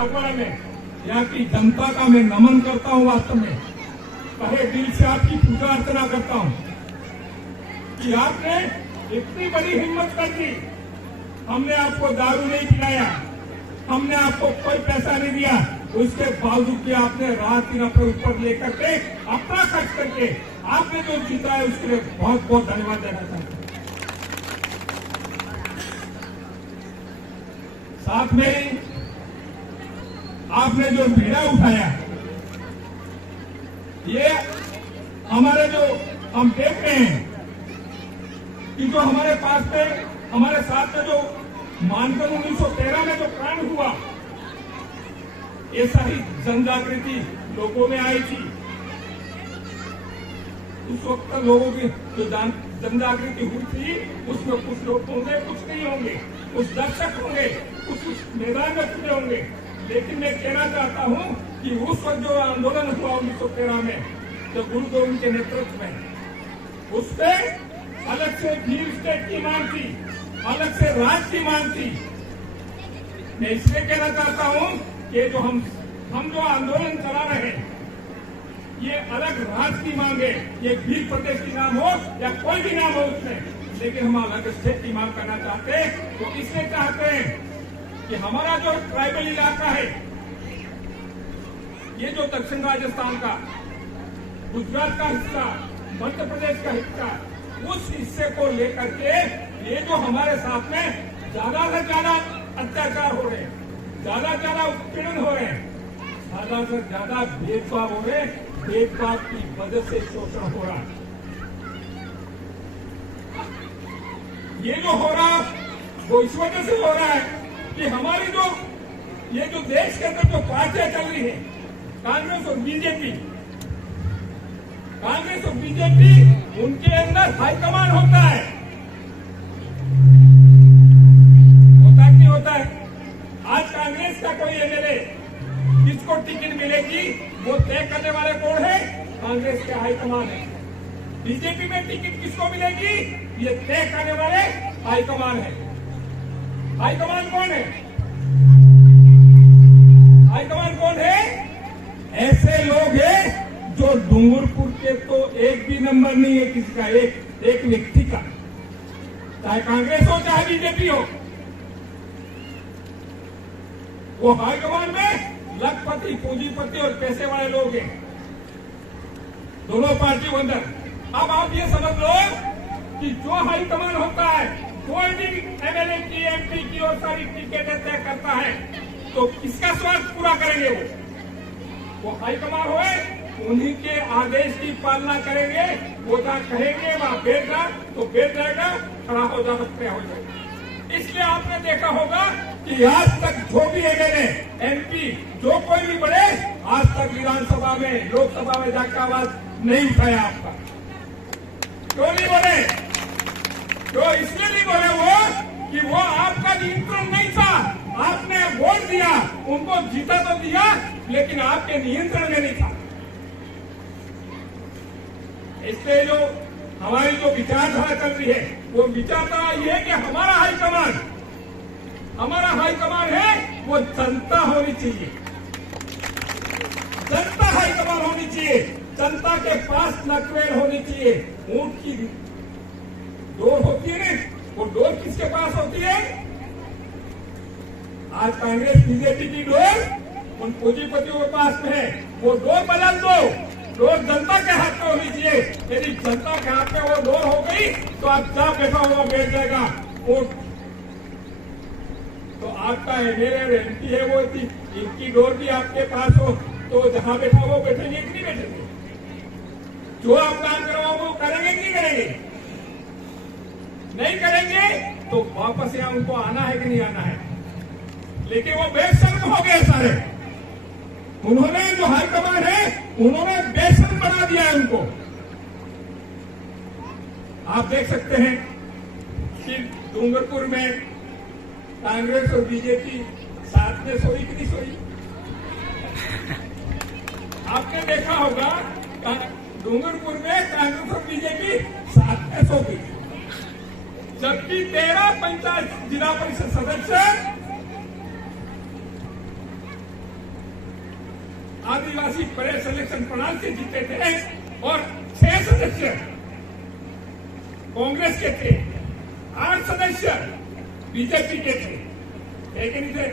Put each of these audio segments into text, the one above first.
छागवाड़ा में यहाँ की जनता का मैं नमन करता हूँ। वास्तव में तहे दिल से आपकी पूजा अर्चना करता हूँ कि आपने इतनी बड़ी हिम्मत कर दी। हमने आपको दारू नहीं पिलाया, हमने आपको कोई पैसा नहीं दिया, उसके बावजूद भी आपने रात दिन अपने ऊपर लेकर के अपना खर्च करके आपने जो जीता है उसके लिए बहुत बहुत धन्यवाद देना चाहता हूँ। साथ में आपने जो बीड़ा उठाया, ये हमारे जो हम देख रहे हैं कि जो हमारे पास में हमारे साथ में जो मानकर 1913 में जो कांड हुआ, ऐसा ही जन जागृति लोगों में आई थी। उस वक्त लोगों की जो जन जागृति हुई थी उसमें कुछ लोग होंगे, कुछ नहीं होंगे, कुछ दर्शक होंगे, कुछ उस मैदान में खुले होंगे। लेकिन मैं कहना चाहता हूं कि उस वक्त जो आंदोलन हुआ 1913 में, जो गुरु गोविंद के नेतृत्व में, उसपे अलग से भील स्टेट की मांग थी, अलग से राज की मांग थी। मैं इसलिए कहना चाहता हूं कि जो हम जो आंदोलन चला रहे हैं, ये अलग राज की मांग है। ये भील प्रदेश की नाम हो या कोई भी नाम हो उसमें, लेकिन हम अलग स्टेट की मांग करना चाहते हैं। तो इसलिए चाहते हैं कि हमारा जो ट्राइबल इलाका है, ये जो दक्षिण राजस्थान का, गुजरात का हिस्सा, मध्य प्रदेश का हिस्सा, उस हिस्से को लेकर के ये जो हमारे साथ में ज्यादा से ज्यादा अत्याचार हो रहे हैं, ज्यादा से ज्यादा उत्पीड़न हो रहे हैं, ज्यादा से ज्यादा भेदभाव हो रहे हैं, भेदभाव की वजह से शोषण हो रहा है। ये जो हो रहा वो इस वजह से हो रहा है कि हमारी जो ये जो देश के अंदर जो पार्टियां चल रही है, कांग्रेस और बीजेपी, कांग्रेस और बीजेपी, उनके अंदर हाईकमान होता है कि नहीं होता है। आज कांग्रेस का कोई एमएलए किसको टिकट मिलेगी वो तय करने वाले कौन है? कांग्रेस के हाईकमान है। बीजेपी में टिकट किसको मिलेगी ये तय करने वाले हाईकमान है। हाईकमान कौन है? हाईकमान कौन है? ऐसे लोग हैं जो डूंगरपुर के तो एक भी नंबर नहीं है किसी का, एक व्यक्ति का, चाहे कांग्रेस हो चाहे बीजेपी हो। वो हाईकमान में लखपति, पूंजीपति और पैसे वाले लोग हैं, दोनों पार्टी अंदर। अब आप ये समझ लो कि जो हाईकमान होता है, कोई भी एमएलए की, एमपी की और सारी टिकटें तय करता है, तो किसका स्वार्थ पूरा करेंगे? वो हाईकमान होए, उन्हीं के आदेश की पालना करेंगे। वो जहाँ कहेंगे वहाँ बैठ जा तो बैठ जाएगा, खड़ा हो जा सकते हो जाएगा। इसलिए आपने देखा होगा कि आज तक जो भी एमएलए, एमपी, जो कोई भी बढ़े, आज तक विधानसभा में, लोकसभा में जाकर आवाज नहीं उठाया आपका। क्यों नहीं बोले? क्यों? इसलिए नहीं बोले वो कि वो आपका नियंत्रण नहीं था। आपने वोट दिया, उनको जीता तो दिया, लेकिन आपके नियंत्रण में नहीं था। इसलिए जो हमारी जो विचारधारा चल रही है, वो विचारधारा ये है कि हमारा हाईकमान है वो जनता होनी चाहिए। जनता हाईकमान होनी चाहिए, जनता के पास नकवेल होनी चाहिए। ऊंट की डोर होती है, वो डोर किसके पास होती है? आज कांग्रेस बीजेपी की डोर उन पूंजीपतियों के पास में है। वो डोर बदल दो, डोर जनता के हाथ में होनी चाहिए। यदि जनता के हाथ में वो डोर हो गई तो आप जहां बैठा हुआ बैठ जाएगा। तो आपका एमएलए और एमपी है वो, इनकी डोर भी आपके पास हो तो जहां बैठा वो बैठेंगे कि नहीं बैठेंगे? जो आप काम करवाओ वो करेंगे कि नहीं करेंगे? नहीं करेंगे तो वापस यहाँ उनको आना है कि नहीं आना है? लेकिन वो बेशर्म हो गए सारे। उन्होंने जो हाईकमान है उन्होंने बेशर्म बना दिया है उनको। आप देख सकते हैं कि डूंगरपुर में कांग्रेस और बीजेपी साथ में सोई कि नहीं सोई? आपने देखा होगा डूंगरपुर में कांग्रेस और बीजेपी साथ में सो गई, जबकि 13 पंचायत जिला परिषद सदस्य आदिवासी प्रेस सिलेक्शन प्रणाली से जीते थे और 6 सदस्य कांग्रेस के थे, 8 सदस्य बीजेपी के थे, लेकिन नहीं थे।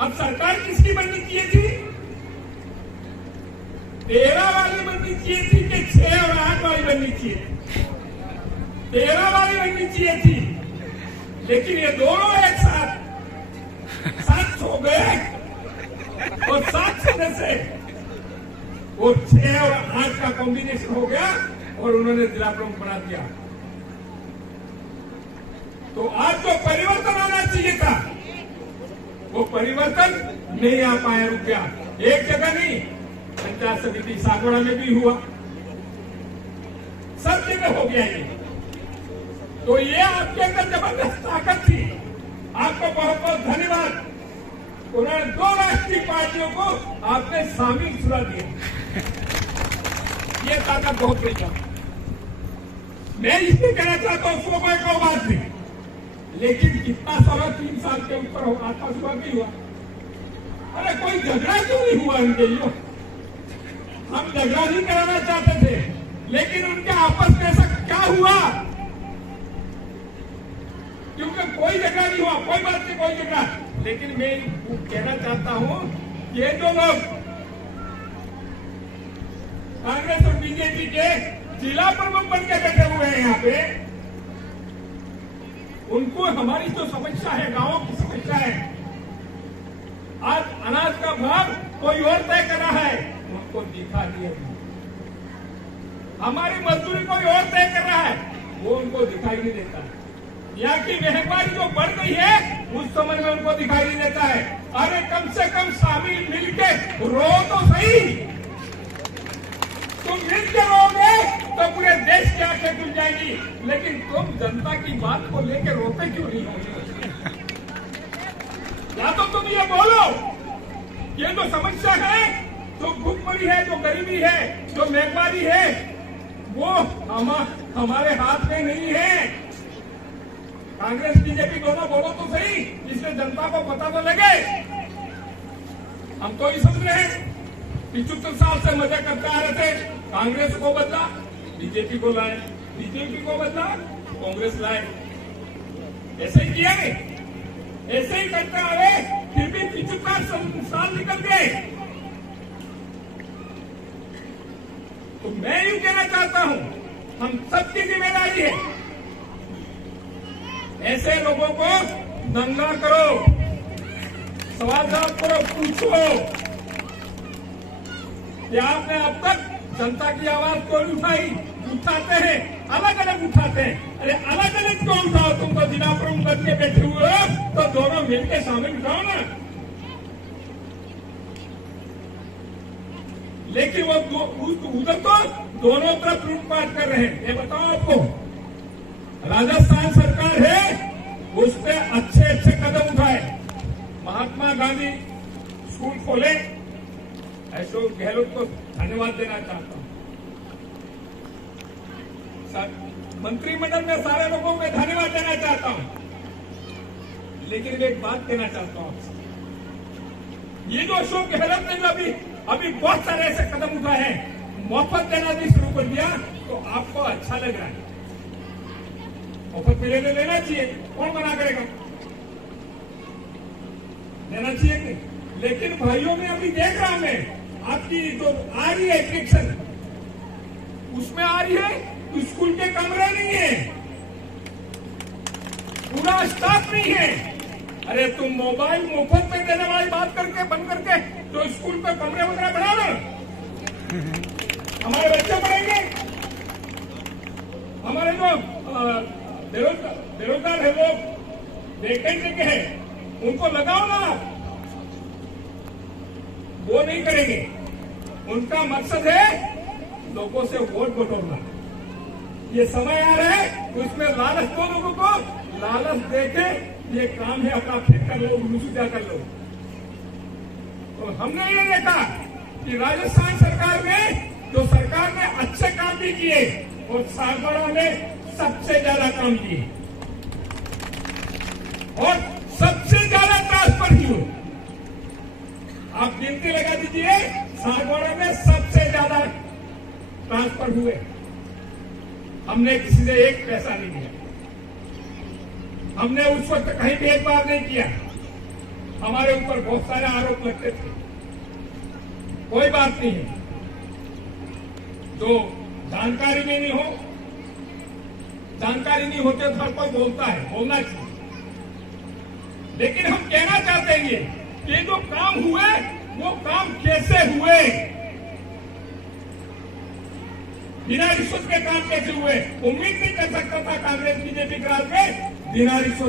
अब सरकार किसकी बननी चाहिए थी? 13 वाली बननी चाहिए थी कि 6 और 8 वाली बननी चाहिए थी? 13 वाली बननी चाहिए थी, लेकिन ये दोनों एक साथ 7 हो गए और 7 सदस्य वो 6 और 8 का कॉम्बिनेशन हो गया और उन्होंने जिला प्रमुख बना दिया। तो आज जो परिवर्तन आना चाहिए था वो परिवर्तन नहीं आ पाया, रुक गया। एक जगह नहीं, पंचायत समिति सागवाड़ा में भी हुआ, सब जगह हो गया ये। तो ये आपके अंदर जबरदस्त ताकत थी। आपको बहुत बहुत धन्यवाद। उन्होंने 2 राष्ट्रीय पार्टियों को आपने शामिल सुना दिया, ये ताकत बहुत बड़ी है। मैं इसलिए कहना चाहता हूं, शोभा को बात नहीं, लेकिन कितना साल 3 साल के ऊपर हो, आता सुबह नहीं हुआ। अरे कोई झगड़ा क्यों नहीं हुआ उनके लिए? हम झगड़ा नहीं कराना चाहते थे, लेकिन उनके आपस में ऐसा क्या हुआ? क्योंकि कोई झगड़ा नहीं हुआ, कोई बात नहीं, कोई झगड़ा। लेकिन मैं कहना चाहता हूं, ये जो लोग कांग्रेस और बीजेपी के जिला प्रमुख बनकर बैठे हुए हैं यहाँ पे, उनको हमारी जो समस्या है, गांवों की समस्या है, आज अनाज का भाव कोई और तय कर रहा है, उनको दिखा दिया। हमारी मजदूरी कोई और तय कर रहा है, वो उनको दिखाई नहीं देता। यहाँ की महंगाई जो बढ़ गई है, उस समय में उनको दिखाई नहीं देता है। अरे कम से कम शामिल मिलके रो तो सही। तुम मिलकर रोगे तो पूरे देश की आंखें खुल जाएंगी, लेकिन तुम जनता की बात को लेकर रोते क्यों नहीं हो? या तो तुम ये बोलो, ये जो समस्या है, जो भूखमरी है, जो गरीबी है, जो महंगाई है, वो हमारे हाथ में नहीं है। कांग्रेस बीजेपी दोनों बोलो तो सही, इससे जनता को पता तो लगे। हम तो ये समझ रहे हैं, 75 साल से मजा करते आ रहे थे, कांग्रेस को बदला, बीजेपी को लाए, बीजेपी को बदला, कांग्रेस लाए। ऐसे ही किया नहीं, ऐसे ही करते आ रहे, फिर भी 75 साल निकल गए। तो मैं यूं कहना चाहता हूं, हम सबकी जिम्मेदारी है, ऐसे लोगों को दंगा करो, सवाल जवाब करो, पूछो कि आपने अब तक जनता की आवाज क्यों उठाई? उठाते हैं, अलग अलग उठाते हैं। अरे अलग अलग क्यों उठाओ? तुम तो जिला प्रमुख बन के बैठे हुए हो, तो दोनों मिलकर शामिल उठाओ ना। लेकिन वो उधर तो दोनों तरफ लूटपाट कर रहे हैं। ये बताओ आपको, राजस्थान सरकार है, उस पर अच्छे अच्छे कदम उठाए। महात्मा गांधी स्कूल खोले, अशोक गहलोत को धन्यवाद देना चाहता हूं। मंत्रिमंडल में सारे लोगों को धन्यवाद देना चाहता हूं। लेकिन मैं एक बात कहना चाहता हूं आपसे, ये जो अशोक गहलोत ने अभी बहुत सारे ऐसे कदम उठाए हैं, मुफ्त देना भी शुरू कर दिया, तो आपको अच्छा लग रहा है। मुफ्त में लेना चाहिए, कौन मना करेगा? लेना चाहिए नहीं। लेकिन भाइयों में अभी देख रहा हूं मैं, आपकी जो आ रही है एप्लीकेशन, उसमें आ रही है तो स्कूल के कमरे नहीं है, पूरा स्टाफ नहीं है। अरे तुम मोबाइल मुफ्त में देने वाली बात करके बंद करके तो स्कूल पे कमरे वगैरह बना लो, हमारे बच्चे पढ़ेंगे। हमारे जो बेरोजगार है लोग, वेकेंट जगह है, उनको लगाओ ना। वो नहीं करेंगे, उनका मकसद है लोगों से वोट बटोरना। ये समय आ रहा है, उसमें लालच दो लोगों को, लालच देके ये काम है अपना फिर कर लो, मुझे कर लो। तो हमने ये देखा कि राजस्थान सरकार में जो सरकार ने अच्छे काम भी किए और सागवाड़ा में सबसे ज्यादा काम किए और सबसे ज्यादा ट्रांसफर किए। आप गिनती लगा दीजिए, सागवाड़ा में सबसे ज्यादा ट्रांसफर हुए। हमने किसी से एक पैसा नहीं दिया, हमने उस वक्त कहीं भेदभाव नहीं किया। हमारे ऊपर बहुत सारे आरोप लगते थे, कोई बात नहीं है। जो जानकारी में नहीं हो, जानकारी नहीं होते तो हर कोई बोलता है, बोलना चाहिए। लेकिन हम कहना चाहते हैं कि जो काम हुए वो काम कैसे हुए, बिना रिश्वत के काम कैसे हुए। उम्मीद नहीं कर सकता था कांग्रेस बीजेपी के राज में बिना रिश्वत